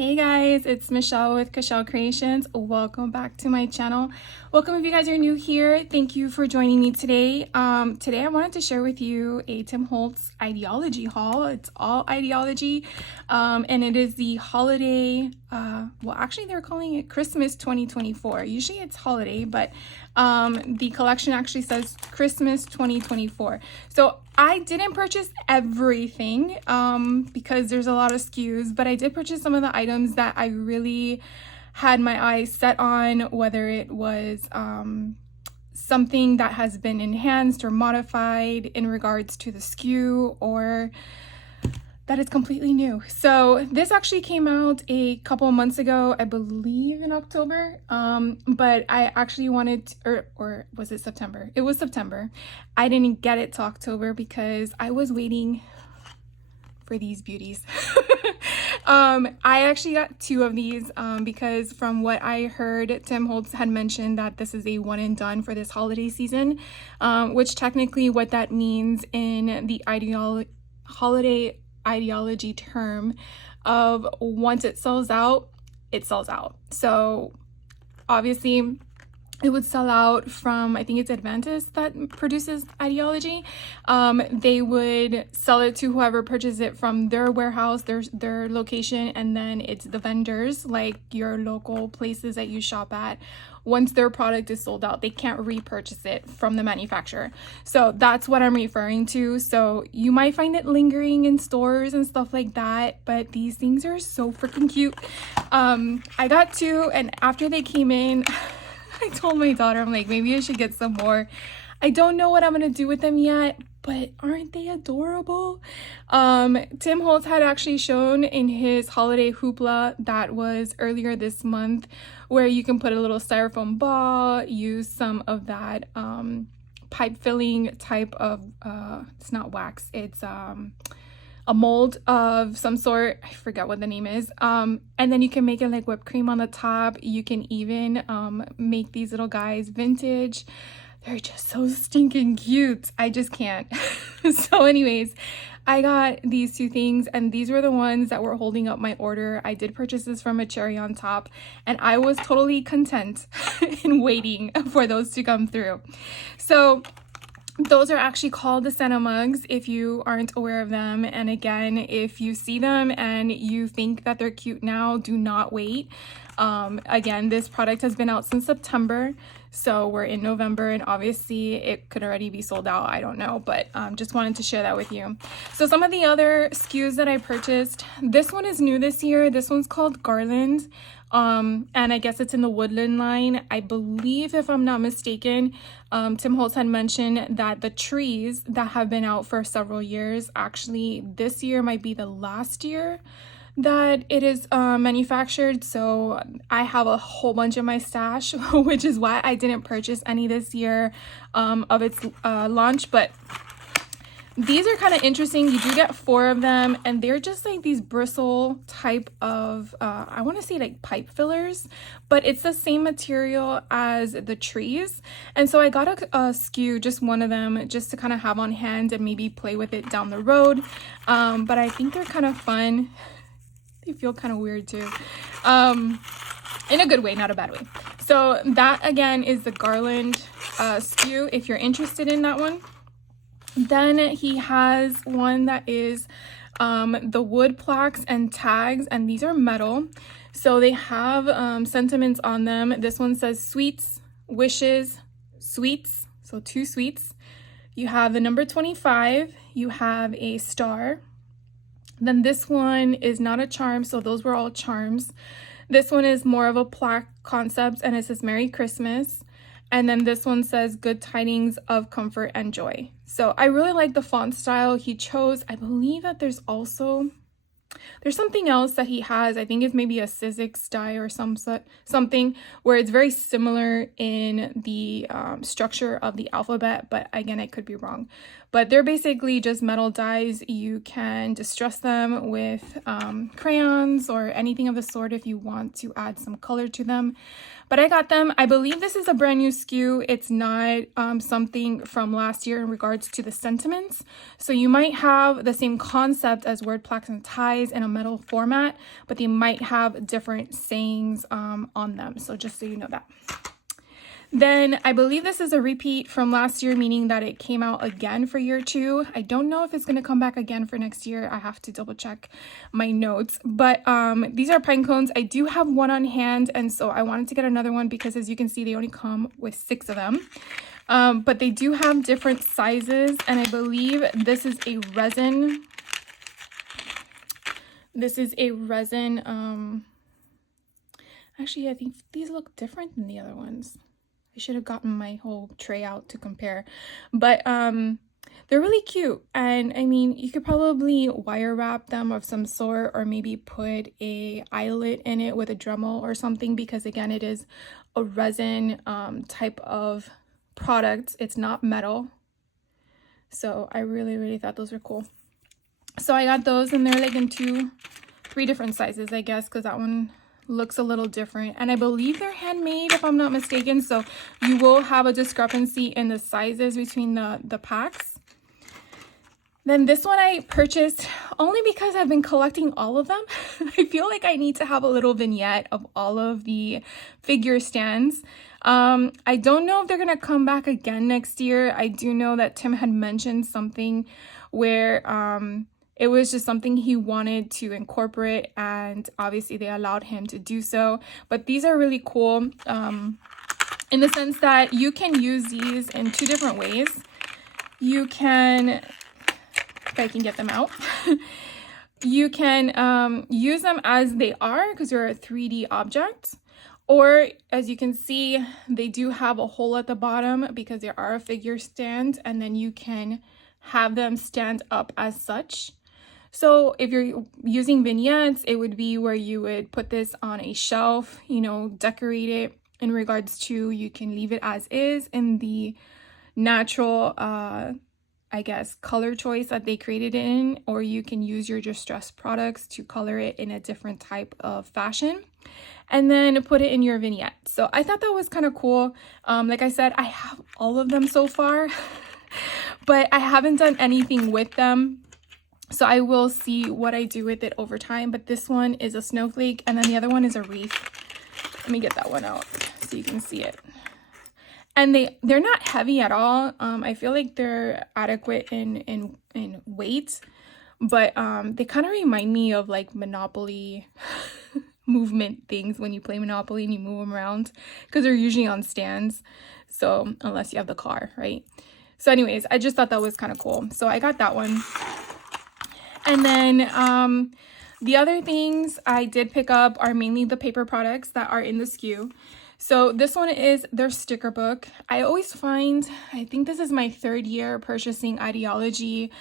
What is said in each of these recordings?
Hey guys, it's Michelle with Cashel Creations. Welcome back to my channel. Welcome if you guys are new here. Thank you for joining me today. Today I wanted to share with you a Tim Holtz Idea-ology haul. It's all ideology, and it is the holiday, well actually they're calling it Christmas 2024. Usually it's holiday, but the collection actually says Christmas 2024. So I didn't purchase everything because there's a lot of SKUs, but I did purchase some of the items that I really had my eyes set on, whether it was something that has been enhanced or modified in regards to the SKU, or that is completely new. So this actually came out a couple of months ago, I believe in October, but I actually wanted, or was it September? It was September. I didn't get it to October because I was waiting for these beauties. I actually got two of these because from what I heard, Tim Holtz had mentioned that this is a one and done for this holiday season, which technically what that means in the holiday ideology term of once it sells out, it sells out. So obviously it would sell out from, I think it's Advantis that produces Idea-ology. They would sell it to whoever purchased it from their warehouse, their location, and then it's the vendors, like your local places that you shop at. Once their product is sold out, they can't repurchase it from the manufacturer. So that's what I'm referring to. So you might find it lingering in stores and stuff like that, but these things are so freaking cute. I got two, and after they came in, I told my daughter, I'm like, maybe I should get some more. I don't know what I'm gonna do with them yet, but aren't they adorable? Tim Holtz had actually shown in his holiday hoopla that was earlier this month, where you can put a little styrofoam ball, use some of that pipe filling type of, it's not wax, it's a mold of some sort. I forget what the name is. And then you can make it like whipped cream on the top. You can even make these little guys vintage. They're just so stinking cute. I just can't. So anyways, I got these two things, and these were the ones that were holding up my order. I did purchase this from a cherry on top, and I was totally content in waiting for those to come through. So those are actually called the Santa mugs, if you aren't aware of them. And again, if you see them and you think that they're cute now, do not wait. Again, this product has been out since September, so we're in November, and obviously it could already be sold out. I don't know, but just wanted to share that with you. So some of the other SKUs that I purchased, this one is new this year. This one's called Garland. And I guess it's in the woodland line. I believe, if I'm not mistaken, Tim Holtz had mentioned that the trees that have been out for several years, actually this year might be the last year that it is manufactured. So I have a whole bunch in my stash, which is why I didn't purchase any this year of its launch. But these are kind of interesting. You do get 4 of them, and they're just like these bristle type of, I want to say like pipe fillers, but it's the same material as the trees. And so I got a SKU, just one of them, just to kind of have on hand and maybe play with it down the road. But I think they're kind of fun. They feel kind of weird too. In a good way, not a bad way. So that again is the Garland SKU, if you're interested in that one. Then he has one that is the wood plaques and tags, and these are metal. So they have sentiments on them. This one says sweets, wishes, sweets. So 2 sweets. You have the number 25. You have a star. Then this one is not a charm. So those were all charms. This one is more of a plaque concept, and it says Merry Christmas. And then this one says good tidings of comfort and joy. So I really like the font style he chose. I believe that there's something else that he has. I think it's maybe a Sizzix die or something where it's very similar in the structure of the alphabet, but again, I could be wrong. But they're basically just metal dies. You can distress them with crayons or anything of the sort if you want to add some color to them. But I got them. I believe this is a brand new SKU. It's not something from last year in regards to the sentiments. So you might have the same concept as word plaques and ties in a metal format, but they might have different sayings on them. So just so you know that. Then I believe this is a repeat from last year, meaning that it came out again for year 2. I don't know if it's going to come back again for next year. I have to double check my notes. But these are pine cones. I do have one on hand, and so I wanted to get another one because, as you can see, they only come with 6 of them. But they do have different sizes, and I believe this is a resin. This is a resin. Actually, I think these look different than the other ones. I should have gotten my whole tray out to compare, but they're really cute. And I mean, you could probably wire wrap them of some sort, or maybe put a eyelet in it with a Dremel or something, because again, it is a resin type of product. It's not metal. So I really thought those were cool. So I got those, and they're like in 3 different sizes, I guess, because that one looks a little different, and I believe they're handmade if I'm not mistaken, so you will have a discrepancy in the sizes between the packs. Then this one I purchased only because I've been collecting all of them. I feel like I need to have a little vignette of all of the figure stands. I don't know if they're gonna come back again next year. I do know that Tim had mentioned something where it was just something he wanted to incorporate, and obviously they allowed him to do so. But these are really cool in the sense that you can use these in 2 different ways. You can, if I can get them out, you can use them as they are because they're a 3D object. Or as you can see, they do have a hole at the bottom because they are a figure stand, and then you can have them stand up as such. So if you're using vignettes, it would be where you would put this on a shelf, you know, decorate it. In regards to, you can leave it as is in the natural, I guess, color choice that they created it in, or you can use your distressed products to color it in a different type of fashion, and then put it in your vignette. So I thought that was kind of cool. Like I said, I have all of them so far, but I haven't done anything with them. So I will see what I do with it over time. But this one is a snowflake, and then the other one is a wreath. Let me get that one out so you can see it. And they're not heavy at all. I feel like they're adequate in weight, but they kind of remind me of like Monopoly movement things when you play Monopoly and you move them around, because they're usually on stands. So unless you have the car, right? So anyways, I just thought that was kind of cool. So I got that one. And then the other things I did pick up are mainly the paper products that are in the SKU. So this one is their sticker book. I always find, I think this is my 3rd year purchasing Idea-ology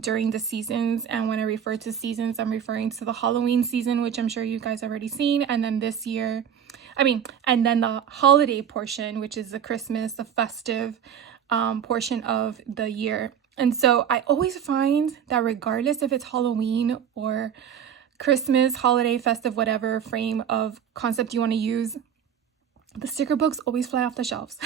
during the seasons. And when I refer to seasons, I'm referring to the Halloween season, which I'm sure you guys have already seen. And then this year, and then the holiday portion, which is the Christmas, the festive portion of the year. And so I always find that regardless if it's Halloween or Christmas, holiday, festive, whatever frame of concept you want to use, the sticker books always fly off the shelves.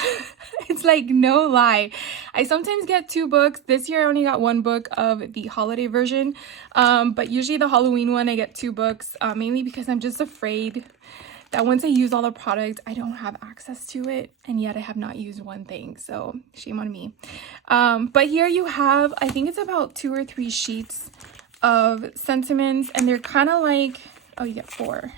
It's like no lie. I sometimes get 2 books. This year I only got 1 book of the holiday version. But usually the Halloween one, I get 2 books, mainly because I'm just afraid that once I use all the product, I don't have access to it, and yet I have not used one thing, so shame on me. But here you have, I think it's about 2 or 3 sheets of sentiments, and they're kind of like, oh, you get 4.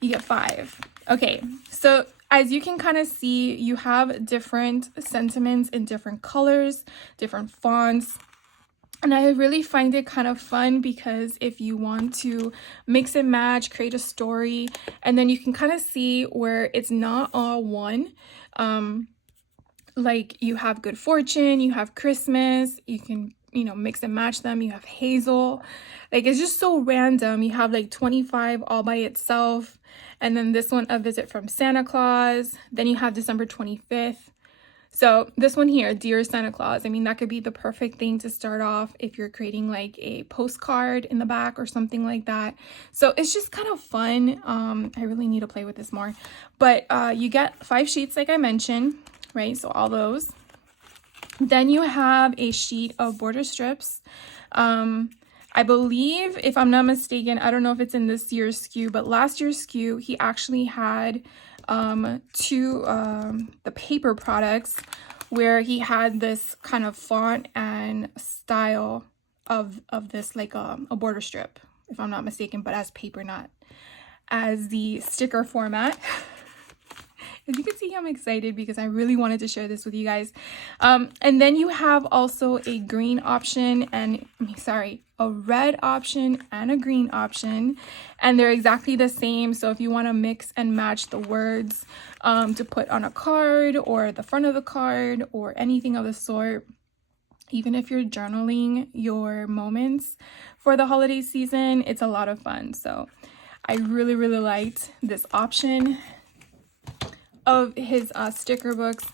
You get 5. Okay, so as you can kind of see, you have different sentiments in different colors, different fonts. And I really find it kind of fun because if you want to mix and match, create a story, and then you can kind of see where it's not all one. Like you have good fortune, you have Christmas, you can, you know, mix and match them. You have Hazel. Like it's just so random. You have like 25 all by itself. And then this one, a visit from Santa Claus. Then you have December 25th. So this one here, Dear Santa Claus, I mean, that could be the perfect thing to start off if you're creating like a postcard in the back or something like that. So it's just kind of fun. I really need to play with this more. But you get 5 sheets like I mentioned, right? So all those. Then you have a sheet of border strips. I believe, if I'm not mistaken, I don't know if it's in this year's SKU, but last year's SKU, he actually had the paper products where he had this kind of font and style of this, like a border strip, if I'm not mistaken, but as paper, not as the sticker format. As you can see, I'm excited because I really wanted to share this with you guys. And then you have also a green option and, a red option and a green option. And they're exactly the same. So if you want to mix and match the words to put on a card or the front of the card or anything of the sort, even if you're journaling your moments for the holiday season, it's a lot of fun. So I really, really liked this option of his sticker books.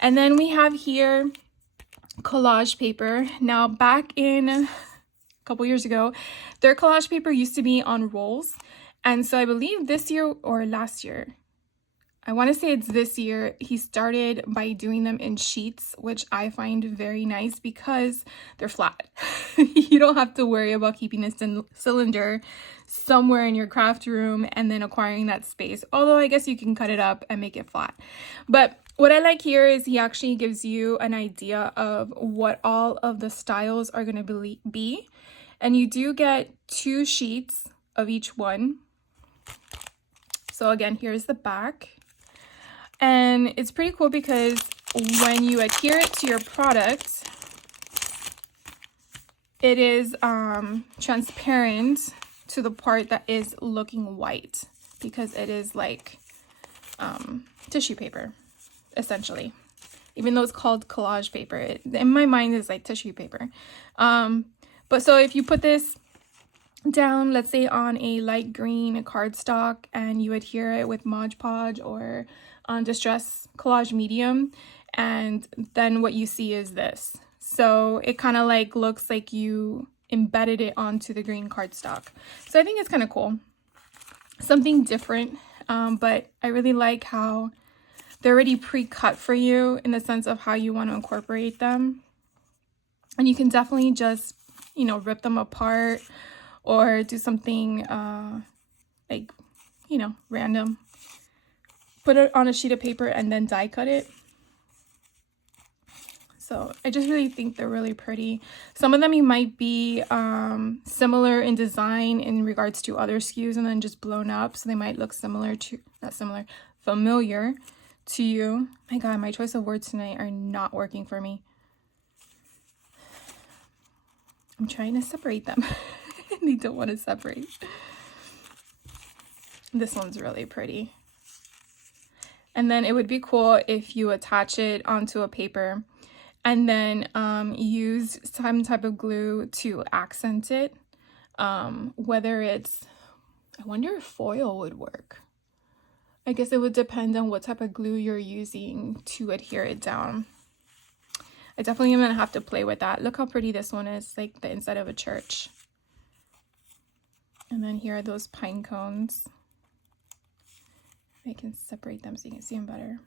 And then we have here collage paper. Now, back in a couple years ago, their collage paper used to be on rolls. And so I believe this year or last year, I want to say it's this year, he started by doing them in sheets, which I find very nice because they're flat. You don't have to worry about keeping a cylinder somewhere in your craft room and then acquiring that space. Although I guess you can cut it up and make it flat. But what I like here is he actually gives you an idea of what all of the styles are going to be. And you do get 2 sheets of each one. So again, here's the back. And it's pretty cool because when you adhere it to your product, it is transparent to the part that is looking white because it is like tissue paper, essentially. Even though it's called collage paper, in my mind it's like tissue paper. But so if you put this down, let's say on a light green cardstock, and you adhere it with Mod Podge or Distress Collage Medium, and then what you see is this. So it kind of like looks like you embedded it onto the green cardstock. So I think it's kind of cool. Something different, but I really like how they're already pre-cut for you in the sense of how you want to incorporate them. And you can definitely just, rip them apart or do something like, random. Put it on a sheet of paper and then die cut it. So I just really think they're really pretty. Some of them you might be similar in design in regards to other SKUs and then just blown up. So they might look familiar to you. My God, my choice of words tonight are not working for me. I'm trying to separate them. They don't want to separate. This one's really pretty. And then it would be cool if you attach it onto a paper and then use some type of glue to accent it. Whether it's, I wonder if foil would work. I guess it would depend on what type of glue you're using to adhere it down. I definitely am going to have to play with that. Look how pretty this one is, like the inside of a church. And then here are those pine cones. I can separate them so you can see them better.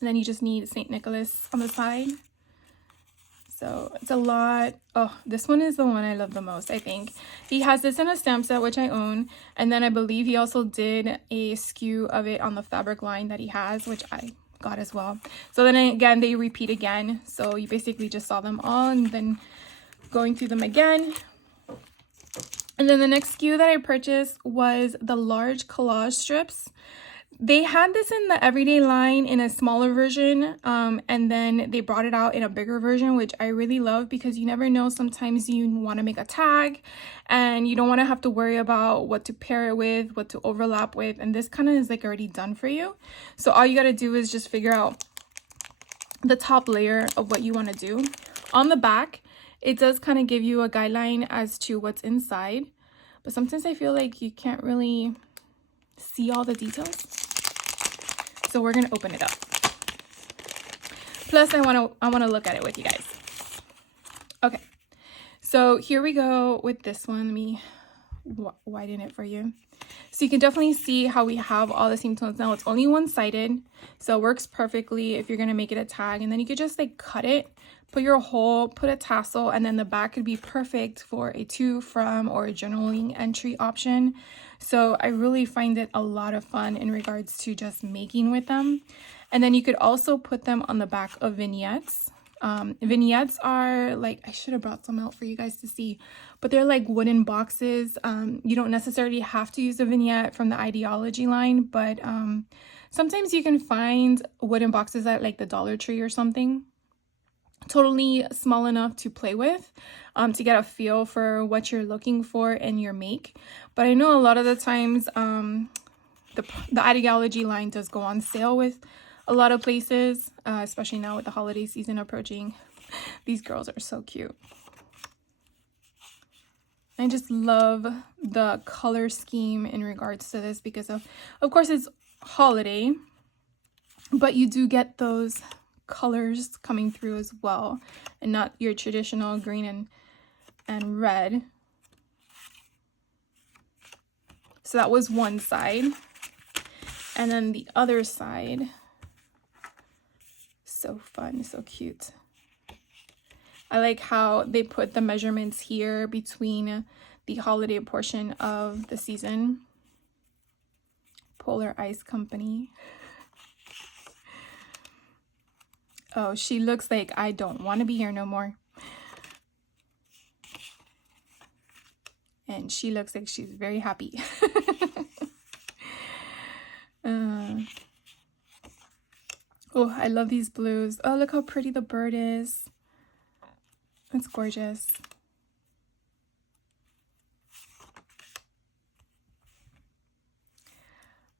And then you just need St. Nicholas on the side. So it's a lot. Oh, this one is the one I love the most, I think. He has this in a stamp set, which I own. And then I believe he also did a SKU of it on the fabric line that he has, which I got as well. So then again, they repeat again. So you basically just saw them all and then going through them again. And then the next SKU that I purchased was the large collage strips. They had this in the everyday line in a smaller version, and then they brought it out in a bigger version, which I really love because you never know. Sometimes you want to make a tag and you don't want to have to worry about what to pair it with, what to overlap with, and this kind of is like already done for you. So all you got to do is just figure out the top layer of what you want to do. On the back, it does kind of give you a guideline as to what's inside, but sometimes I feel like you can't really see all the details. So we're gonna open it up. Plus I wanna look at it with you guys. Okay, so here we go with this one. Let me widen it for you. So you can definitely see how we have all the same tones. Now it's only one-sided, so it works perfectly if you're gonna make it a tag. And then you could just like cut it, put your hole, put a tassel, and then the back could be perfect for a to, from, or a journaling entry option. So I really find it a lot of fun in regards to just making with them. And then you could also put them on the back of vignettes. Vignettes are like, I should have brought some out for you guys to see, but they're like wooden boxes. You don't necessarily have to use a vignette from the Idea-ology line, but sometimes you can find wooden boxes at like the Dollar Tree or something, totally small enough to play with, to get a feel for what you're looking for in your make. But I know a lot of the times the Idea-ology line does go on sale with a lot of places, especially now with the holiday season approaching. These girls are so cute. I just love the color scheme in regards to this because of course it's holiday, but you do get those colors coming through as well, and not your traditional green and red. So that was one side, and then the other side. So fun, so cute. I like how they put the measurements here between the holiday portion of the season. Polar Ice Company. Oh, she looks like I don't want to be here no more. And she looks like she's very happy. Oh, I love these blues. Oh, look how pretty the bird is. It's gorgeous.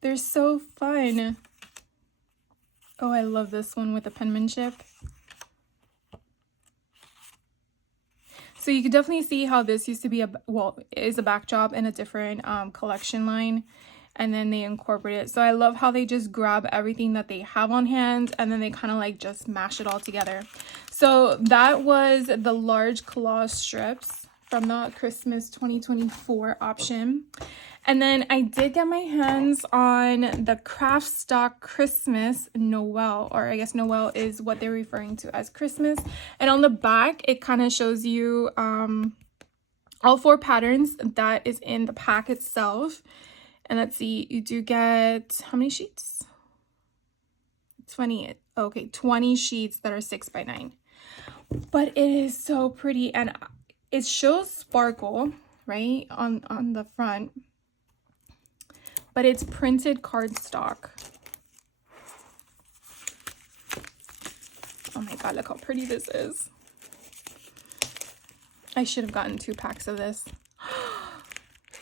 They're so fun. Oh, I love this one with the penmanship. So you can definitely see how this used to be is a backdrop in a different collection line, and then they incorporate it. So I love how they just grab everything that they have on hand and then they kind of like just mash it all together. So that was the large collage strips from the Christmas 2024 option. And then I did get my hands on the Craft Stock Christmas Noel, or I guess Noel is what they're referring to as Christmas. And on the back, it kind of shows you all 4 patterns that is in the pack itself. And let's see, you do get, how many sheets? 20, okay, 20 sheets that are 6 by 9. But it is so pretty, and it shows sparkle, right, on the front. But it's printed cardstock. Oh my god, look how pretty this is. I should have gotten 2 packs of this.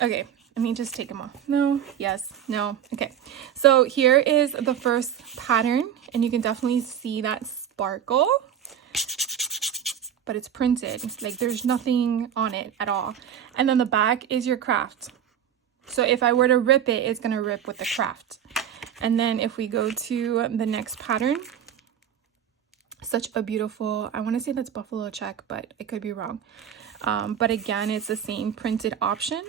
Okay, let me just take them off. No, yes, no. Okay, so here is the first pattern, and you can definitely see that sparkle. But it's printed, like there's nothing on it at all. And then the back is your craft. So if I were to rip it, it's gonna rip with the craft. And then if we go to the next pattern, such a beautiful, I want to say that's buffalo check, but I could be wrong. But again, it's the same printed option.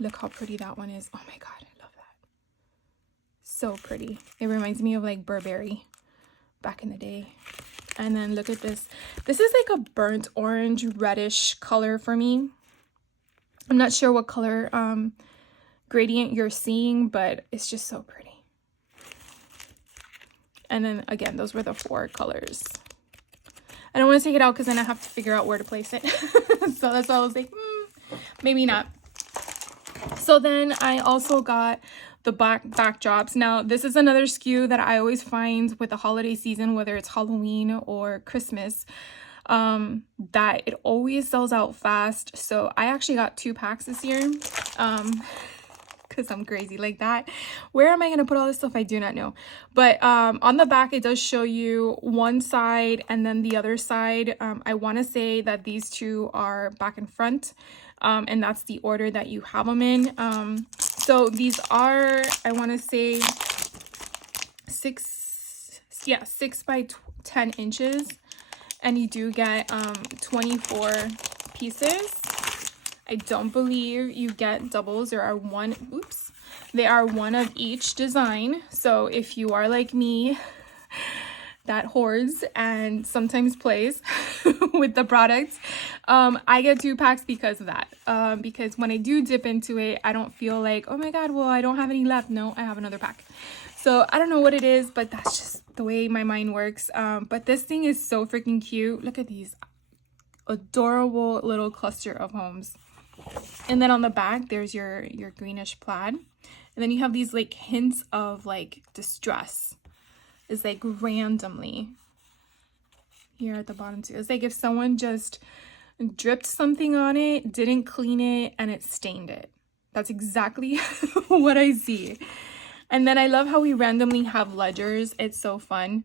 Look how pretty that one is. Oh my god, I love that. So pretty. It reminds me of like Burberry back in the day. And then look at this. This is like a burnt orange reddish color for me. I'm not sure what color gradient you're seeing, but it's just so pretty. And then again, those were the 4 colors. I don't want to take it out because then I have to figure out where to place it. So that's why I was like, maybe not. So then I also got the backdrops. Now, this is another SKU that I always find with the holiday season, whether it's Halloween or Christmas, that it always sells out fast. So I actually got 2 packs this year. Because I'm crazy like that. Where am I going to put all this stuff? I do not know. But on the back, it does show you one side and then the other side. I want to say that these 2 are back and front. And that's the order that you have them in. So these are, I want to say, 6 by 10 inches, and you do get 24 pieces. I don't believe you get doubles. There are one of each design. So if you are like me, that hoards and sometimes plays with the products, I get 2 packs because of that. Because when I do dip into it, I don't feel like, oh my god, well, I don't have any left. No, I have another pack. So I don't know what it is, but that's just the way my mind works. But this thing is so freaking cute. Look at these adorable little cluster of homes. And then on the back, there's your greenish plaid. And then you have these like hints of like distress. It's like randomly here at the bottom too. It's like if someone just dripped something on it, didn't clean it, and it stained it. That's exactly what I see. And then I love how we randomly have ledgers. It's so fun.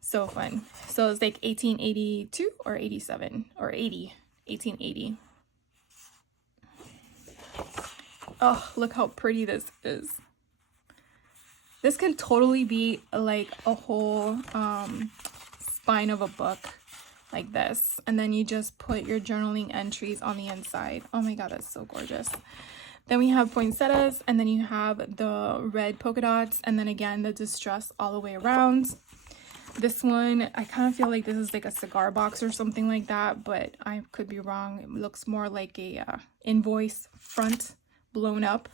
So fun. So it's like 1882 or 87 or 80. 1880. Oh, look how pretty this is. This could totally be like a whole spine of a book like this. And then you just put your journaling entries on the inside. Oh my god, that's so gorgeous. Then we have poinsettias, and then you have the red polka dots, and then again the distress all the way around. This one, I kind of feel like this is like a cigar box or something like that, but I could be wrong. It looks more like a invoice front blown up.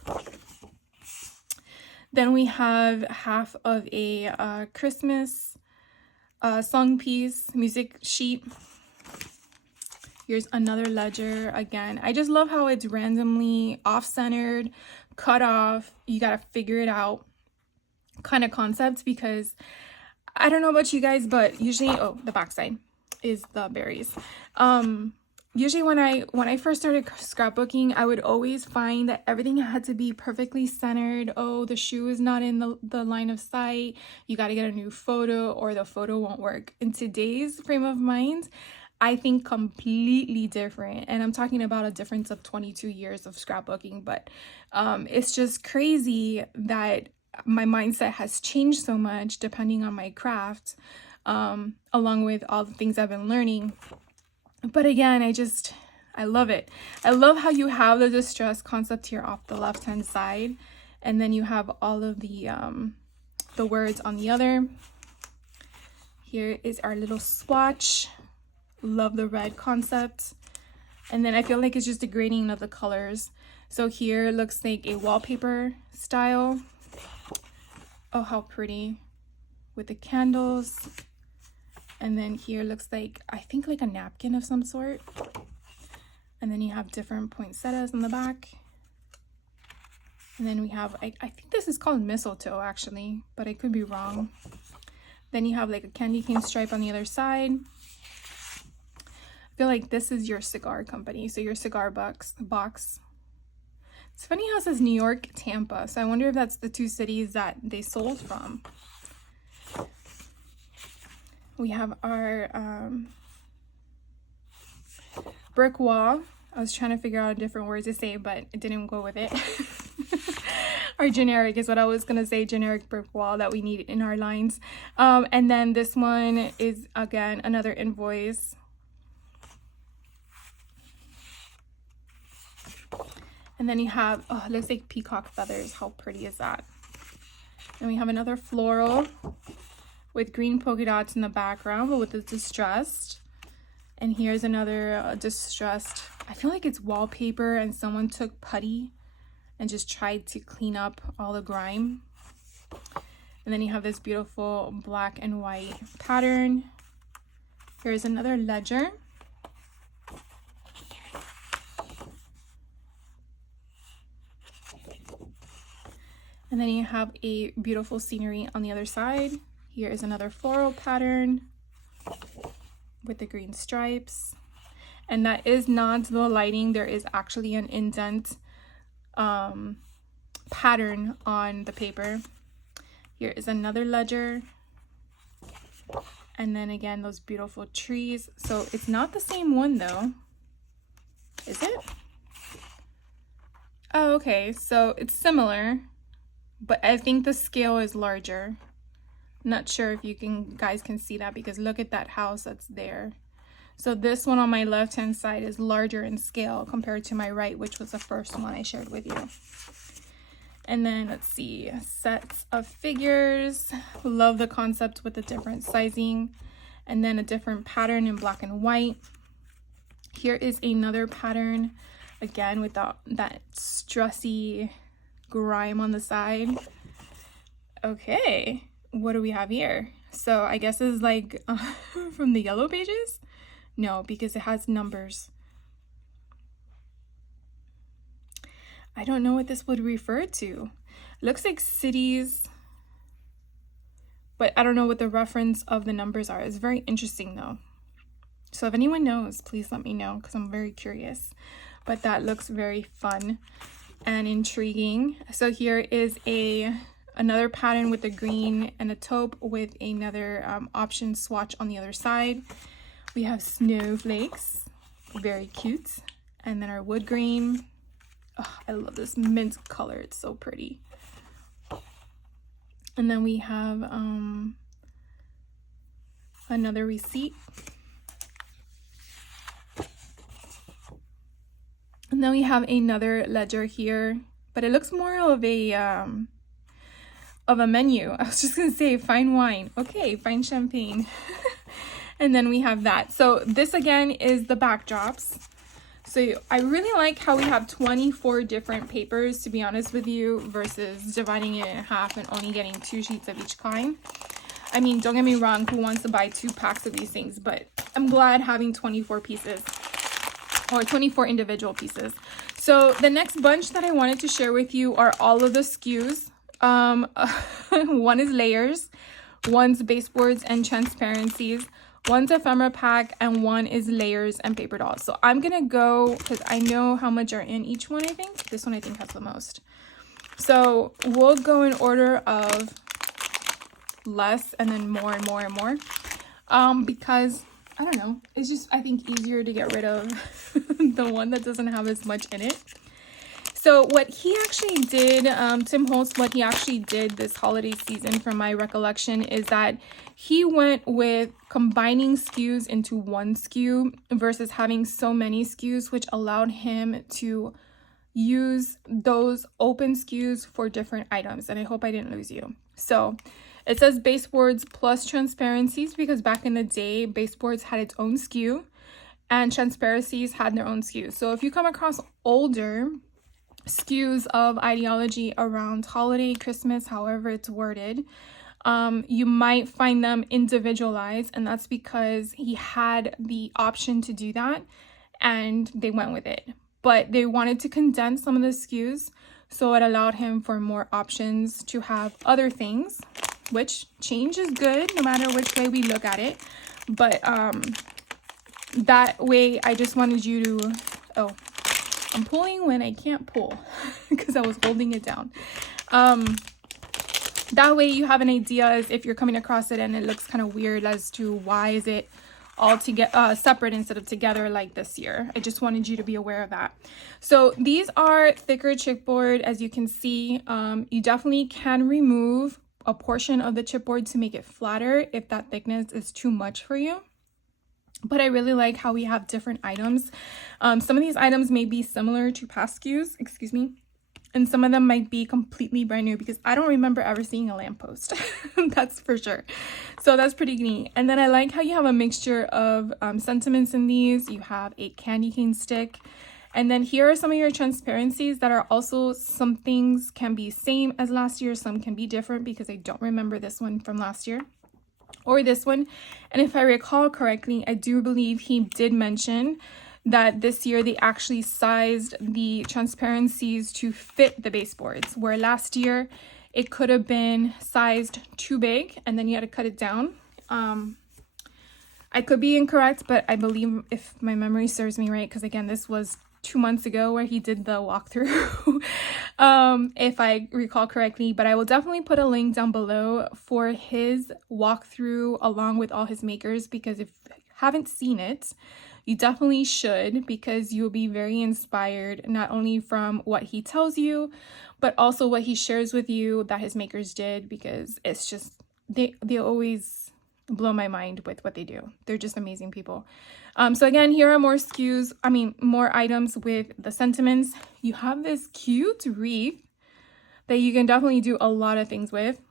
Then we have half of a Christmas song piece, music sheet. Here's another ledger again. I just love how it's randomly off-centered, cut off. You gotta figure it out kind of concepts, because I don't know about you guys, but usually, oh, the backside is the berries. Usually when I first started scrapbooking, I would always find that everything had to be perfectly centered. Oh, the shoe is not in the line of sight. You got to get a new photo or the photo won't work. In today's frame of mind, I think completely different. And I'm talking about a difference of 22 years of scrapbooking. But it's just crazy that my mindset has changed so much depending on my craft, along with all the things I've been learning. But again, I love it. I love how you have the distress concept here off the left hand side, and then you have all of the words on the other. Here is our little swatch. Love the red concept. And then I feel like it's just a grading of the colors. So here looks like a wallpaper style. Oh, how pretty, with the candles. And then here looks like, I think like a napkin of some sort. And then you have different poinsettias in the back. And then we have, I think this is called mistletoe actually, but I could be wrong. Then you have like a candy cane stripe on the other side. I feel like this is your cigar company, so your cigar box. It's funny how it says New York, Tampa. So I wonder if that's the 2 cities that they sold from. We have our brick wall. I was trying to figure out a different word to say, but it didn't go with it. Our generic is what I was going to say, generic brick wall that we need in our lines. And then this one is, again, another invoice. And then you have, oh, it looks like peacock feathers. How pretty is that? And we have another floral with green polka dots in the background, but with the distressed. And here's another distressed. I feel like it's wallpaper and someone took putty and just tried to clean up all the grime. And then you have this beautiful black and white pattern. Here's another ledger. And then you have a beautiful scenery on the other side. Here is another floral pattern with the green stripes. And that is not the lighting. There is actually an indent pattern on the paper. Here is another ledger. And then again, those beautiful trees. So it's not the same one though. Is it? Oh, okay. So it's similar, but I think the scale is larger. Not sure if you guys can see that, because look at that house that's there. So this one on my left hand side is larger in scale compared to my right, which was the first one I shared with you. And then let's see, sets of figures. Love the concept with the different sizing, and then a different pattern in black and white. Here is another pattern, again with that stressy grime on the side. Okay, what do we have here? So I guess it's like from the yellow pages? No, because it has numbers. I don't know what this would refer to. It looks like cities, but I don't know what the reference of the numbers are. It's very interesting though. So if anyone knows, please let me know, because I'm very curious. But that looks very fun and intriguing. So here is another pattern with a green and a taupe with another option swatch on the other side. We have snowflakes, very cute. And then our wood grain. Oh, I love this mint color, it's so pretty. And then we have another receipt. And then we have another ledger here, but it looks more of a menu. I was just gonna say fine wine. Okay, fine champagne. And then we have that. So this again is the backdrops. So I really like how we have 24 different papers, to be honest with you, versus dividing it in half and only getting 2 sheets of each kind. I mean, don't get me wrong, who wants to buy 2 packs of these things? But I'm glad having 24 pieces, or 24 individual pieces. So the next bunch that I wanted to share with you are all of the SKUs. One is layers, one's baseboards and transparencies, one's ephemera pack, and one is layers and paper dolls. So I'm gonna go, because I know how much are in each one. I think this one has the most. So we'll go in order of less and then more and more and more, because I don't know, it's just, I think, easier to get rid of the one that doesn't have as much in it. So what he actually did, Tim Holtz, what he actually did this holiday season, from my recollection, is that he went with combining SKUs into one SKU versus having so many SKUs, which allowed him to use those open SKUs for different items. And I hope I didn't lose you. So it says baseboards plus transparencies, because back in the day, baseboards had its own SKU and transparencies had their own SKU. So if you come across older SKUs of Idea-ology around holiday, Christmas, however it's worded, you might find them individualized, and that's because he had the option to do that and they went with it. But they wanted to condense some of the SKUs, so it allowed him for more options to have other things, which change is good no matter which way we look at it. But that way, I just wanted you to, oh, I'm pulling when I can't pull because I was holding it down. That way you have an idea as if you're coming across it and it looks kind of weird as to why is it all together, separate instead of together like this year. I just wanted you to be aware of that. So these are thicker chipboard, as you can see. You definitely can remove a portion of the chipboard to make it flatter if that thickness is too much for you. But I really like how we have different items. Some of these items may be similar to past SKUs, excuse me, and some of them might be completely brand new, because I don't remember ever seeing a lamppost. That's for sure. So that's pretty neat. And then I like how you have a mixture of sentiments in these. You have a candy cane stick. And then here are some of your transparencies that are also, some things can be same as last year, some can be different, because I don't remember this one from last year or this one. And if I recall correctly, I do believe he did mention that this year they actually sized the transparencies to fit the baseboards, where last year it could have been sized too big and then you had to cut it down. I could be incorrect, but I believe, if my memory serves me right, because again, this was 2 months ago where he did the walkthrough, if I recall correctly. But I will definitely put a link down below for his walkthrough along with all his makers, because if you haven't seen it, You definitely should, because you'll be very inspired, not only from what he tells you, but also what he shares with you that his makers did, because it's just, they always blow my mind with what they do. They're just amazing people. So again, here are more more items with the sentiments. You have this cute wreath that you can definitely do a lot of things with.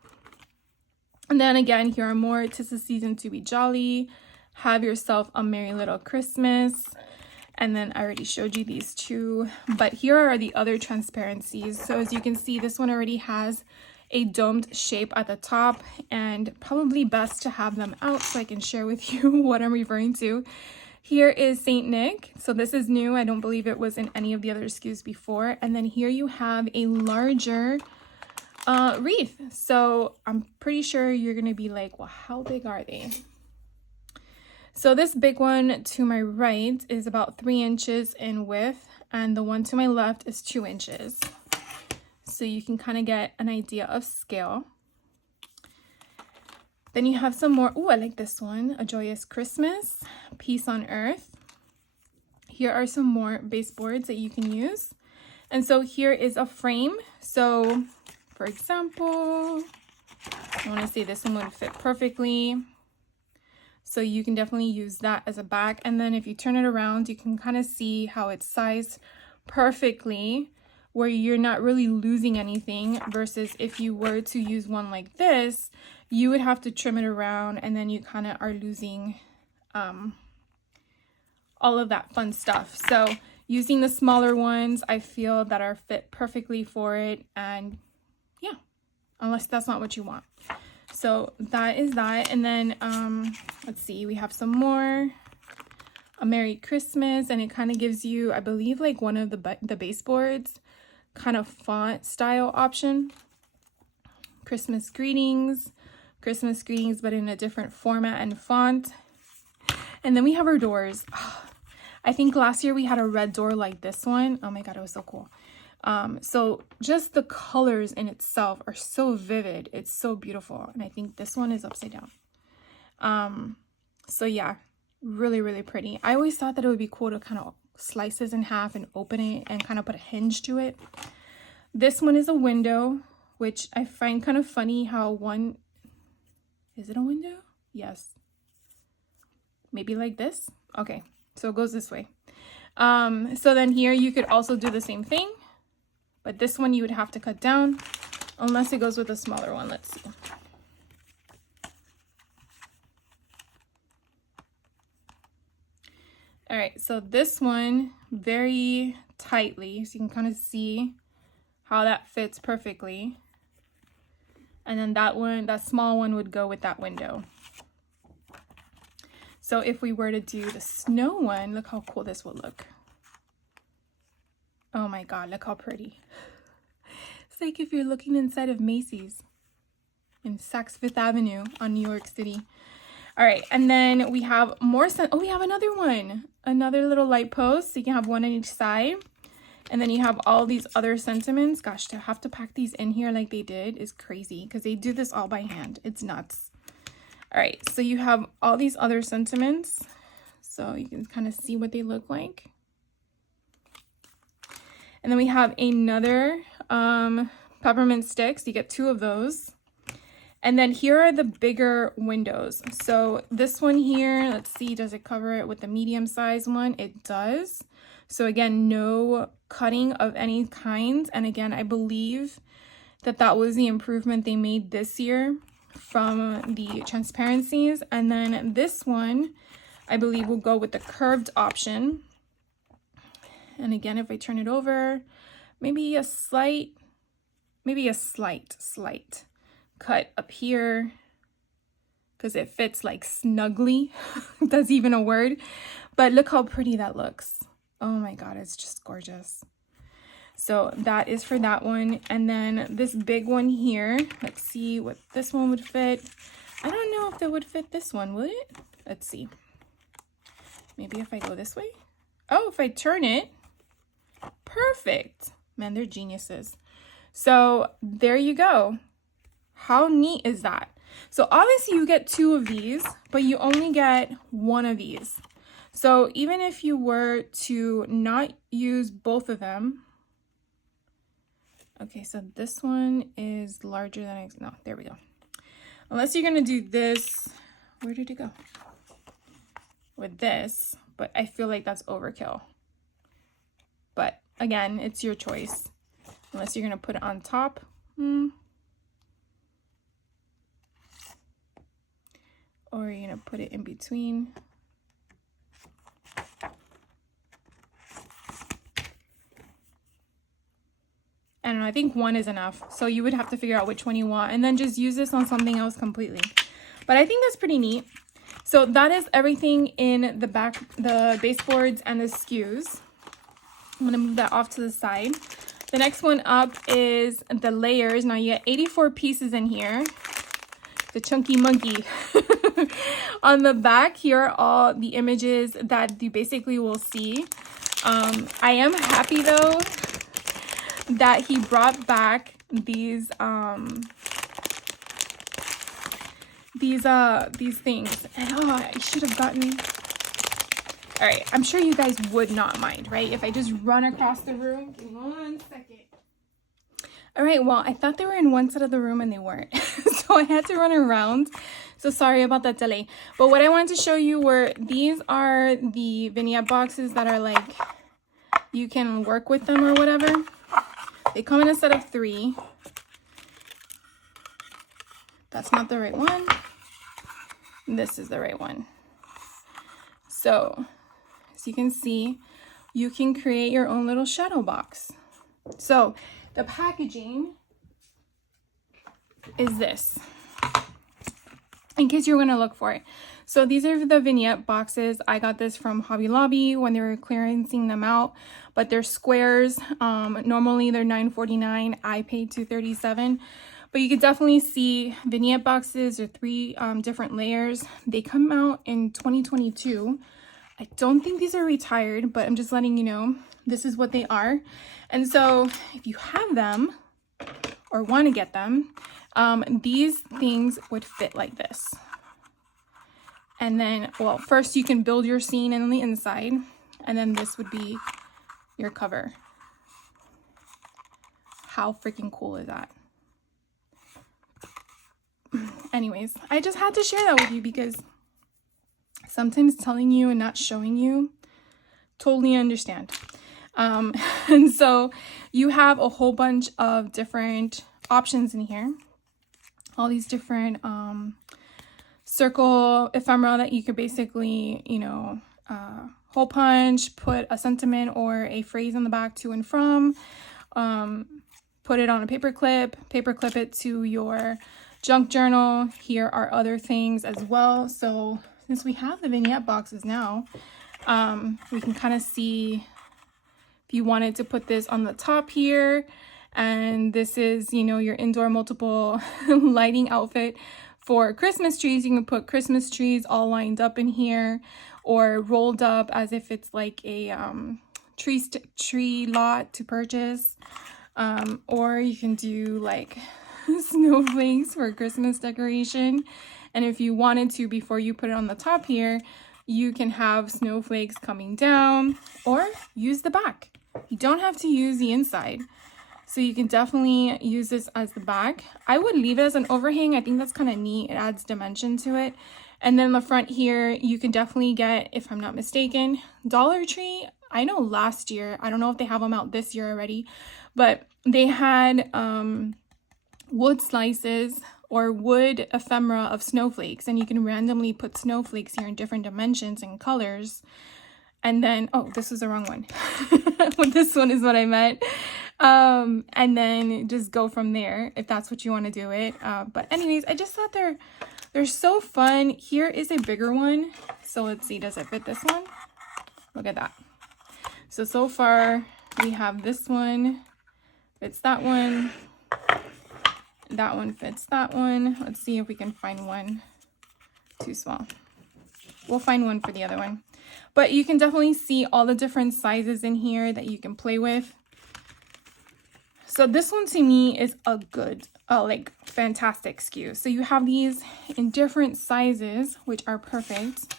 And then again, here are more. 'Tis the season to be jolly. Have yourself a merry little Christmas. And then I already showed you these two, but here are the other transparencies. So as you can see, this one already has a domed shape at the top, and probably best to have them out so I can share with you what I'm referring to. Here is Saint Nick. So this is new. I don't believe it was in any of the other SKUs before. And then here you have a larger wreath. So I'm pretty sure you're gonna be like, well, how big are they? So this big one to my right is about 3 inches in width, and the one to my left is 2 inches. So you can kind of get an idea of scale. Then you have some more. Oh, I like this one. A Joyous Christmas, Peace on Earth. Here are some more baseboards that you can use. And so here is a frame. So for example, I want to say this one would fit perfectly. So you can definitely use that as a back. And then if you turn it around, you can kind of see how it's sized perfectly, where you're not really losing anything, versus if you were to use one like this, you would have to trim it around, and then you kind of are losing all of that fun stuff. So using the smaller ones, I feel that are fit perfectly for it. And yeah, unless that's not what you want. So that is that. And then let's see, we have some more. A Merry Christmas, and it kind of gives you, I believe, like one of the baseboards kind of font style option. Christmas greetings, but in a different format and font. And then we have our doors. I think last year we had a red door like this one. Oh my god, it was so cool. So just the colors in itself are so vivid. It's so beautiful. And I think this one is upside down. So yeah, really, really pretty. I always thought that it would be cool to kind of slice this in half and open it and kind of put a hinge to it. This one is a window, which I find kind of funny how one, is it a window? Yes. Maybe like this. Okay, so it goes this way. So then here you could also do the same thing, but this one you would have to cut down unless it goes with a smaller one. Let's see. All right, so this one very tightly, so you can kind of see how that fits perfectly. And then that one, that small one, would go with that window. So if we were to do the snow one, look how cool this would look. Oh my god, look how pretty. It's like if you're looking inside of Macy's in Saks Fifth Avenue on New York City. All right, and then we have more, oh, we have another one, another little light post. So you can have one on each side. And then you have all these other sentiments. Gosh, to have to pack these in here like they did is crazy, because they do this all by hand. It's nuts. All right, so you have all these other sentiments. So you can kind of see what they look like. And then we have another peppermint sticks. You get 2 of those. And then here are the bigger windows. So this one here, let's see, does it cover it with the medium size one? It does. So again, no cutting of any kind. And again, I believe that that was the improvement they made this year from the transparencies. And then this one, I believe, will go with the curved option. And again, if I turn it over, maybe a slight cut up here, because it fits like snugly. That's even a word. But look how pretty that looks. Oh my god, it's just gorgeous. So that is for that one. And then this big one here, let's see what this one would fit. I don't know if that would fit this one, would it? Let's see. Maybe if I go this way. Oh, if I turn it, perfect. Man, they're geniuses. So there you go. How neat is that? So obviously you get 2 of these, but you only get 1 of these. So even if you were to not use both of them, okay, so this one is larger than, no, there we go. Unless you're gonna do this, where did it go? With this, but I feel like that's overkill. But again, it's your choice. Unless you're gonna put it on top. Or you're gonna put it in between. I don't know, I think one is enough. So you would have to figure out which one you want and then just use this on something else completely. But I think that's pretty neat. So that is everything in the back, the baseboards and the SKUs. I'm gonna move that off to the side. The next one up is the layers. Now you get 84 pieces in here. The chunky monkey. On the back, here are all the images that you basically will see. I am happy though that he brought back these things. And oh, I should have gotten. All right, I'm sure you guys would not mind, right? If I just run across the room. Give me 1 second. All right, well, I thought they were in one side of the room and they weren't. So I had to run around. So sorry about that delay. But what I wanted to show you were, these are the vignette boxes that are like, you can work with them or whatever. They come in a set of 3. That's not the right one. This is the right one. So, as you can see, you can create your own little shadow box. So, the packaging is this, in case you're going to look for it. So these are the vignette boxes. I got this from Hobby Lobby when they were clearancing them out, but they're squares. Normally they're $9.49. I paid $2.37. But you could definitely see vignette boxes are 3 different layers. They come out in 2022. I don't think these are retired, but I'm just letting you know this is what they are. And so if you have them or want to get them, these things would fit like this. And then, well, first you can build your scene in the inside, and then this would be your cover. How freaking cool is that? Anyways, I just had to share that with you because sometimes telling you and not showing you, totally understand. And so you have a whole bunch of different options in here. All these different circle ephemera that you could basically, you know, hole punch, put a sentiment or a phrase on the back to and from, put it on a paper clip it to your junk journal. Here are other things as well. So since we have the vignette boxes now, we can kind of see if you wanted to put this on the top here. And this is, you know, your indoor multiple lighting outfit for Christmas trees. You can put Christmas trees all lined up in here or rolled up as if it's like a tree lot to purchase. Or you can do like snowflakes for Christmas decoration. And if you wanted to, before you put it on the top here, you can have snowflakes coming down or use the back. You don't have to use the inside. So you can definitely use this as the back. I would leave it as an overhang. I think that's kind of neat. It adds dimension to it. And then the front here, you can definitely get, if I'm not mistaken, Dollar Tree. I know last year, I don't know if they have them out this year already, but they had wood slices or wood ephemera of snowflakes. And you can randomly put snowflakes here in different dimensions and colors. And then, oh, this was the wrong one. This one is what I meant. And then just go from there if that's what you want to do it. But anyways, I just thought they're so fun. Here is a bigger one. So let's see, does it fit this one? Look at that. So far we have this one, fits that one. That one fits that one. Let's see if we can find one too small. We'll find one for the other one. But you can definitely see all the different sizes in here that you can play with. So this one to me is a good, like fantastic SKU. So you have these in different sizes, which are perfect.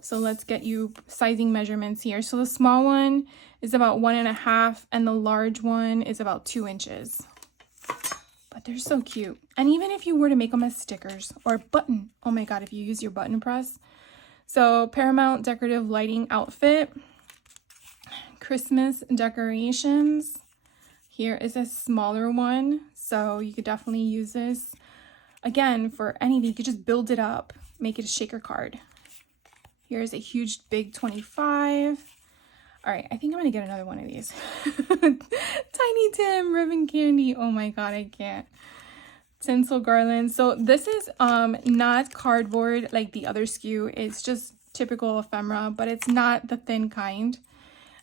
So let's get you sizing measurements here. So the small one is about 1.5 and the large one is about 2 inches. But they're so cute. And even if you were to make them as stickers or button, oh my God, if you use your button press. So Paramount decorative lighting outfit, Christmas decorations. Here is a smaller one. So you could definitely use this again for anything. You could just build it up, make it a shaker card. Here's a huge big 25. All right, I think I'm gonna get another one of these. Tiny Tim ribbon candy. Oh my God, I can't. Tinsel garland. So this is not cardboard like the other SKU. It's just typical ephemera, but it's not the thin kind.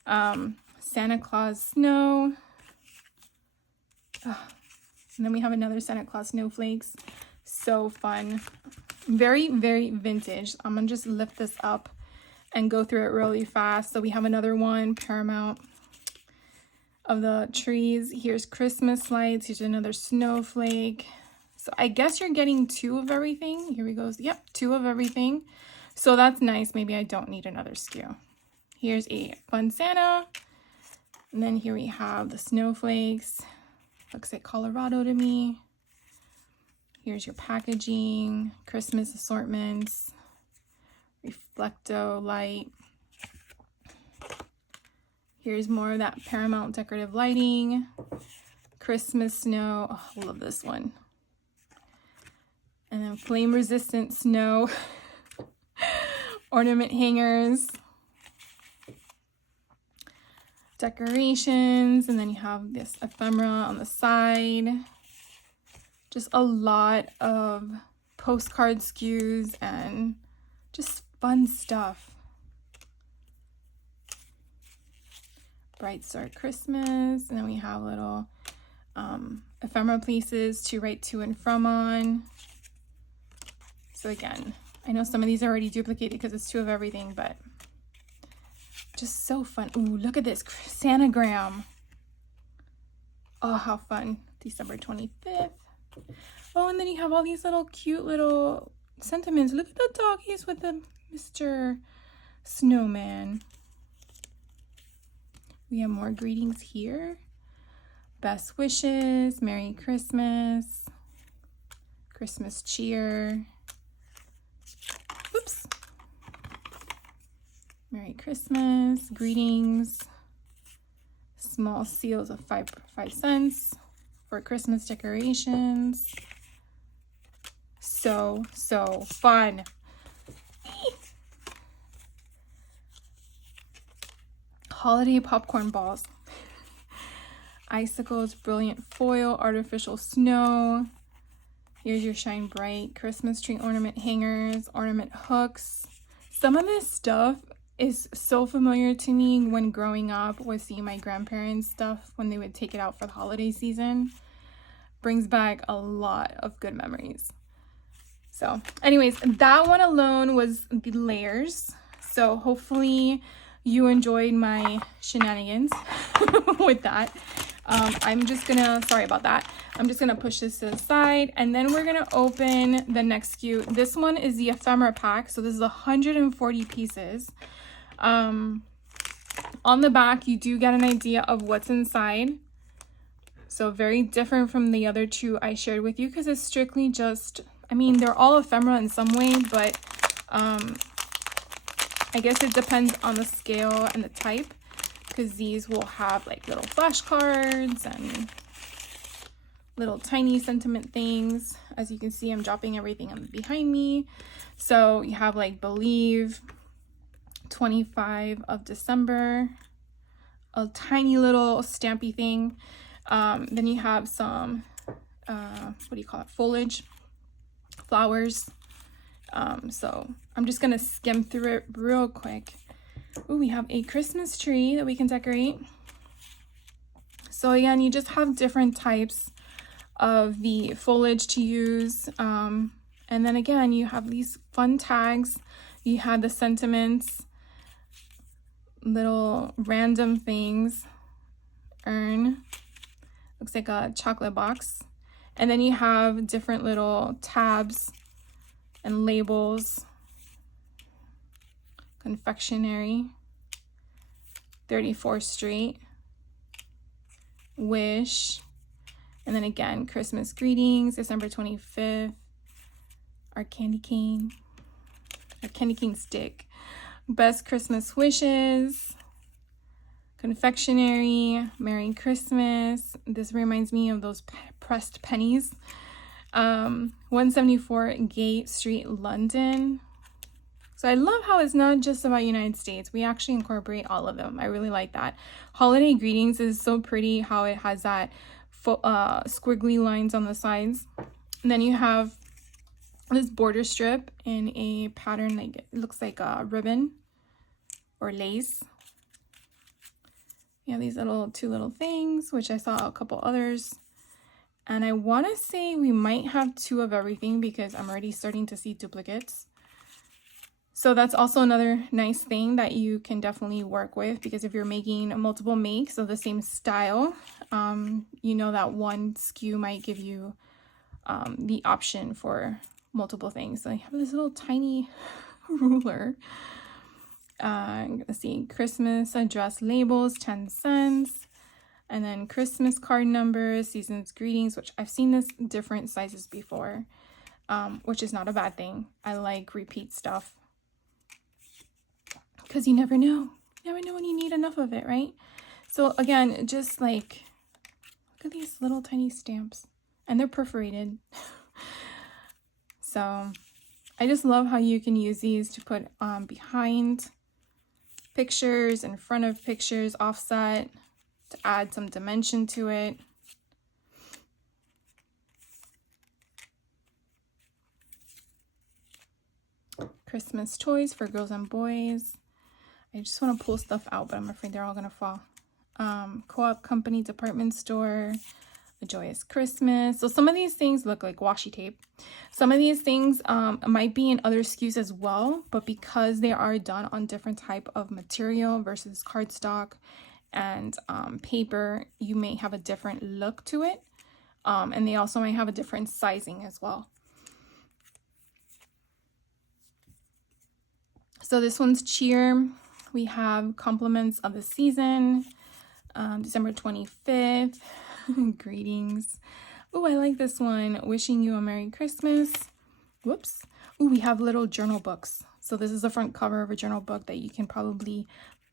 Santa Claus snow. Oh. And then we have another Santa Claus snowflakes. So fun. Very, very vintage. I'm gonna just lift this up and go through it really fast. So we have another one, Paramount of the trees. Here's Christmas lights. Here's another snowflake. So I guess you're getting 2 of everything. Here we go. Yep, 2 of everything. So that's nice. Maybe I don't need another SKU. Here's a fun Santa. And then here we have the snowflakes. Looks like Colorado to me. Here's your packaging, Christmas assortments, Reflecto light. Here's more of that Paramount decorative lighting, Christmas snow. Oh, I love this one. And then flame resistant snow, ornament hangers, decorations, and then you have this ephemera on the side. Just a lot of postcard SKUs and just fun stuff. Bright Star Christmas, and then we have little ephemera places to write to and from on. So again, I know some of these are already duplicated because it's 2 of everything, but just so fun. Ooh, look at this Santagram. Oh, how fun. December 25th. Oh, and then you have all these little cute little sentiments. Look at the doggies with the Mr. Snowman. We have more greetings here. Best wishes, Merry Christmas, Christmas cheer. Oops. Merry Christmas, greetings, small seals of 5 cents for Christmas decorations. So fun. Holiday popcorn balls. Icicles, brilliant foil, artificial snow. Here's your Shine Bright Christmas tree ornament hangers, ornament hooks. Some of this stuff is so familiar to me when growing up with seeing my grandparents' stuff when they would take it out for the holiday season. Brings back a lot of good memories. So anyways, that one alone was the layers. So hopefully you enjoyed my shenanigans with that. I'm just gonna, sorry about that. I'm just gonna push this to the side and then we're gonna open the next SKU. This one is the ephemera pack. So this is 140 pieces. On the back, you do get an idea of what's inside. So very different from the other 2 I shared with you because it's strictly just, I mean, they're all ephemera in some way, but I guess it depends on the scale and the type because these will have like little flashcards and little tiny sentiment things. As you can see, I'm dropping everything behind me. So you have like Believe, 25 of December, a tiny little stampy thing. Then you have some, what do you call it? Foliage, flowers. So I'm just gonna skim through it real quick. Ooh, we have a Christmas tree that we can decorate. So again, you just have different types of the foliage to use. And then again, you have these fun tags. You have the sentiments, little random things, urn, looks like a chocolate box. And then you have different little tabs and labels. Confectionery, 34th Street, Wish, and then again, Christmas greetings, December 25th, our candy cane stick, best Christmas wishes, confectionery, Merry Christmas. This reminds me of those pressed pennies. 174 Gate Street, London. So I love how it's not just about United States. We actually incorporate all of them. I really like that. Holiday greetings is so pretty how it has that squiggly lines on the sides. And then you have this border strip in a pattern, like it looks like a ribbon or lace. You have these two little things, which I saw a couple others. And I want to say we might have 2 of everything because I'm already starting to see duplicates. So that's also another nice thing that you can definitely work with, because if you're making multiple makes of the same style, you know that one SKU might give you the option for multiple things. So I have this little tiny ruler. Let's see, Christmas address labels, 10 cents. And then Christmas card numbers, season's greetings, which I've seen this different sizes before, which is not a bad thing. I like repeat stuff, because you never know. You never know when you need enough of it, right? So again, just like, look at these little tiny stamps. And they're perforated. So I just love how you can use these to put behind pictures, in front of pictures, offset, to add some dimension to it. Christmas toys for girls and boys. I just want to pull stuff out, but I'm afraid they're all going to fall. Co-op company, department store, A Joyous Christmas. So some of these things look like washi tape. Some of these things might be in other SKUs as well, but because they are done on different type of material versus cardstock and paper, you may have a different look to it. And they also might have a different sizing as well. So this one's cheer. We have compliments of the season, December 25th, greetings. Oh, I like this one, wishing you a Merry Christmas. Whoops. Oh, we have little journal books. So this is the front cover of a journal book that you can probably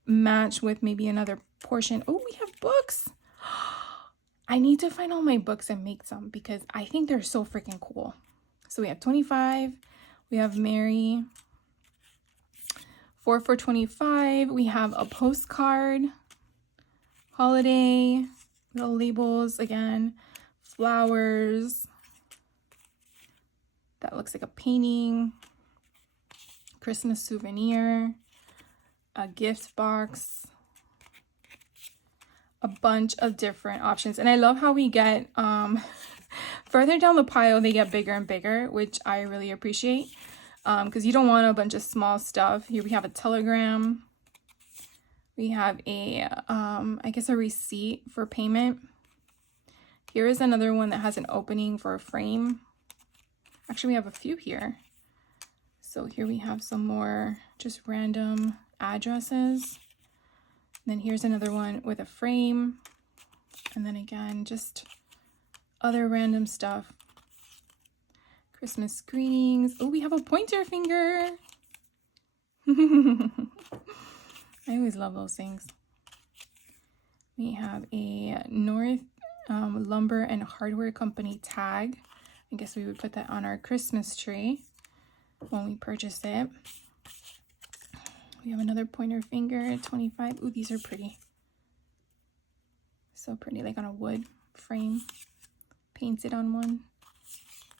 match with maybe another portion. Oh, we have books. I need to find all my books and make some because I think they're so freaking cool. So we have 25. We have Mary. 4 for $25. We have a postcard, holiday, little labels again, flowers. That looks like a painting, Christmas souvenir, a gift box, a bunch of different options. And I love how we get further down the pile, they get bigger and bigger, which I really appreciate. Because you don't want a bunch of small stuff. Here we have a telegram. We have a, I guess a receipt for payment. Here is another one that has an opening for a frame. Actually, we have a few here. So here we have some more just random addresses. Then here's another one with a frame. And then again, just other random stuff. Christmas greetings. Oh, we have a pointer finger. I always love those things. We have a North Lumber and Hardware Company tag. I guess we would put that on our Christmas tree when we purchase it. We have another pointer finger at 25. Ooh, these are pretty. So pretty, like on a wood frame. Painted on one.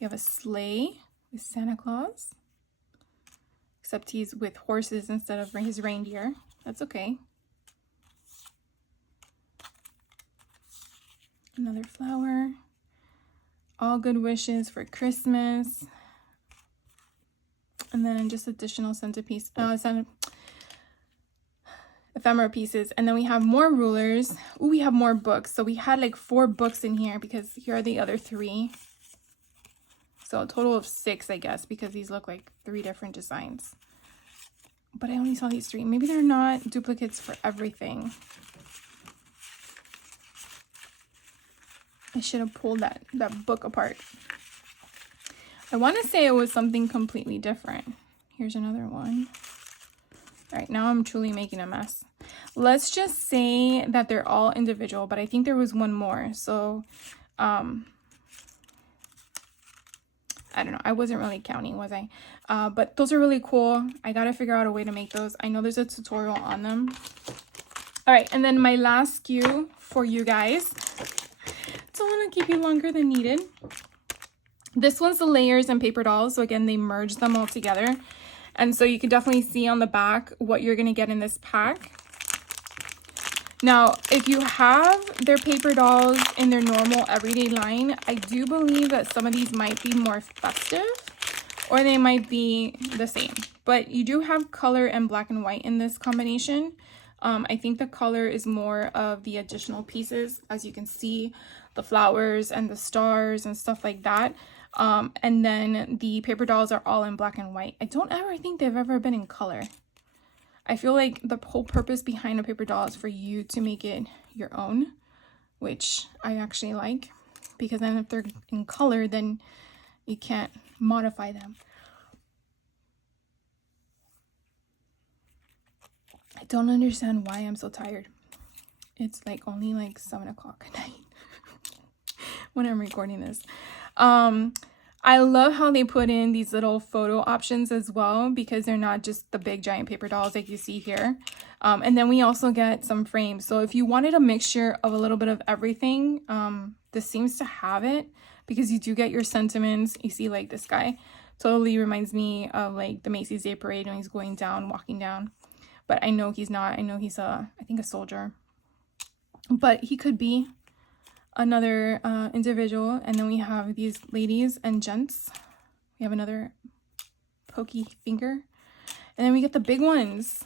We have a sleigh with Santa Claus, except he's with horses instead of his reindeer. That's okay. Another flower. All good wishes for Christmas. And then just additional centerpiece, ephemera pieces. And then we have more rulers. Ooh, we have more books. So we had like 4 books in here because here are the other 3. So a total of 6, I guess, because these look like 3 different designs. but I only saw these 3. Maybe they're not duplicates for everything. I should have pulled that book apart. I want to say it was something completely different. Here's another one. All right, now I'm truly making a mess. Let's just say that they're all individual, but I think there was one more. So, I don't know. I wasn't really counting, was I? But those are really cool. I got to figure out a way to make those. I know there's a tutorial on them. All right, and then my last SKU for you guys. Don't want to keep you longer than needed. This one's the layers and paper dolls. So again, they merge them all together. And so you can definitely see on the back what you're going to get in this pack. Now, if you have their paper dolls in their normal everyday line, I do believe that some of these might be more festive or they might be the same. But you do have color and black and white in this combination. I think the color is more of the additional pieces, as you can see, the flowers and the stars and stuff like that. And then the paper dolls are all in black and white. I don't ever think they've ever been in color. I feel like the whole purpose behind a paper doll is for you to make it your own, which I actually like, because then if they're in color, then you can't modify them. I don't understand why I'm so tired. It's like only like 7 o'clock at night when I'm recording this. I love how they put in these little photo options as well, because they're not just the big giant paper dolls like you see here. And then we also get some frames. So if you wanted a mixture of a little bit of everything, this seems to have it, because you do get your sentiments. You see like this guy totally reminds me of like the Macy's Day Parade when he's going down, walking down. But I know he's not. I know he's I think a soldier. But he could be another individual. And then we have these ladies and gents. We have another pokey finger. And then we get the big ones.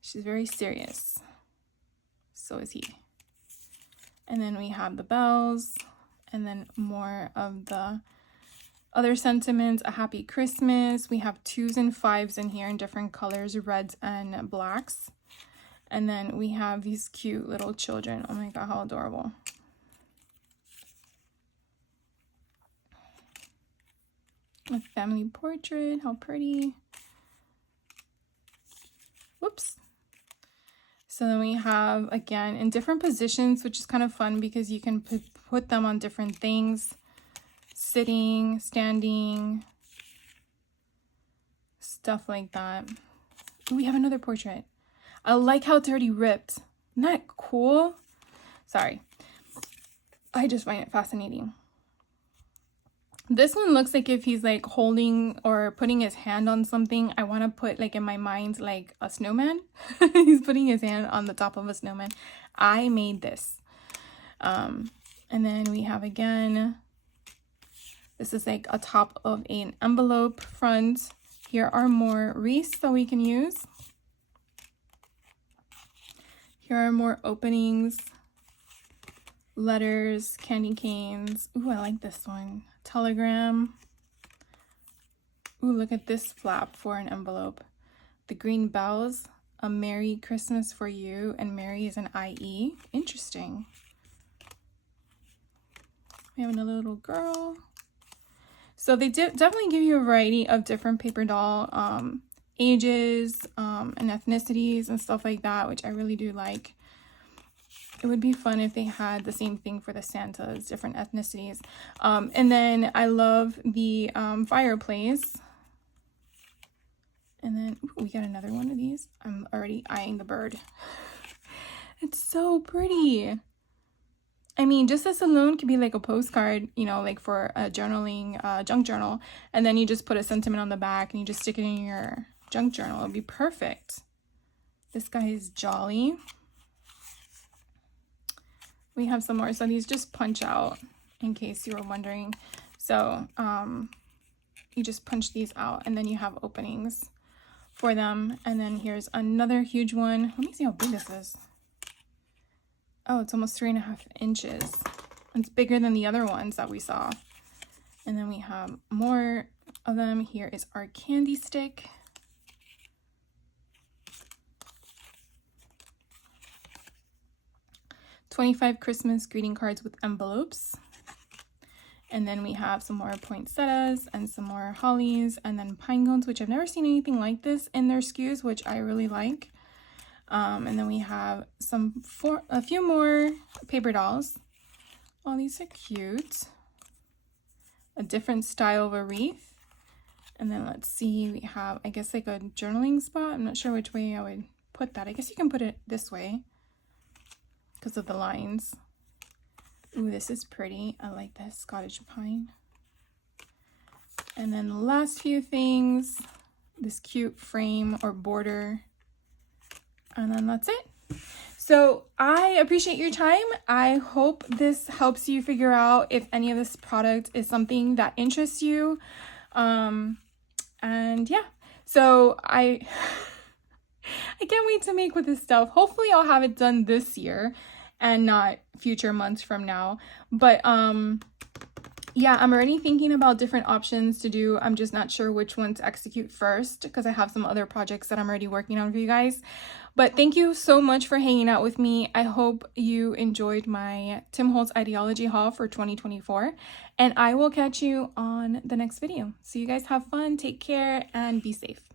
She's very serious. So is he. And then we have the bells. And then more of the other sentiments. A happy Christmas. We have 2s and 5s in here in different colors, reds and blacks. And then we have these cute little children. Oh my God, how adorable. A family portrait, how pretty. Whoops. So then we have, again, in different positions, which is kind of fun because you can put them on different things. Sitting, standing, stuff like that. Ooh, we have another portrait. I like how it's already ripped. Isn't that cool? Sorry. I just find it fascinating. This one looks like if he's like holding or putting his hand on something. I want to put like in my mind like a snowman. He's putting his hand on the top of a snowman. I made this. And then we have again, this is like a top of an envelope front. Here are more wreaths that we can use. Here are more openings, letters, candy canes. Ooh, I like this one. Telegram. Ooh, look at this flap for an envelope. The green bells, a Merry Christmas for you, and Merry is an IE. Interesting. We have another little girl. So they definitely give you a variety of different paper doll ages and ethnicities and stuff like that, which I really do like. It would be fun if they had the same thing for the Santas, different ethnicities. And then I love the fireplace. And then ooh, we got another one of these. I'm already eyeing the bird. It's so pretty. I mean, just this alone could be like a postcard, you know, like for a journaling, junk journal. And then you just put a sentiment on the back and you just stick it in your junk journal. It would be perfect. This guy is jolly. We have some more. So these just punch out in case you were wondering. So you just punch these out and then you have openings for them. And then here's another huge one. Let me see how big this is. Oh, it's almost 3.5 inches. It's bigger than the other ones that we saw. And then we have more of them. Here is our candy stick. "25 Christmas greeting cards with envelopes." And then we have some more poinsettias and some more hollies, and then pine cones, which I've never seen anything like this in their SKUs, which I really like. And then we have a few more paper dolls. Oh, these are cute. A different style of a wreath. And then let's see, we have, I guess, like a journaling spot. I'm not sure which way I would put that. I guess you can put it this way because of the lines. Ooh, this is pretty. I like this Scottish pine. And then the last few things, this cute frame or border. And then that's it. So I appreciate your time. I hope this helps you figure out if any of this product is something that interests you. And yeah, so I can't wait to make with this stuff. Hopefully I'll have it done this year and not future months from now. But yeah, I'm already thinking about different options to do. I'm just not sure which one to execute first because I have some other projects that I'm already working on for you guys. But thank you so much for hanging out with me. I hope you enjoyed my Tim Holtz Idea-ology haul for 2024. And I will catch you on the next video. So you guys have fun, take care, and be safe.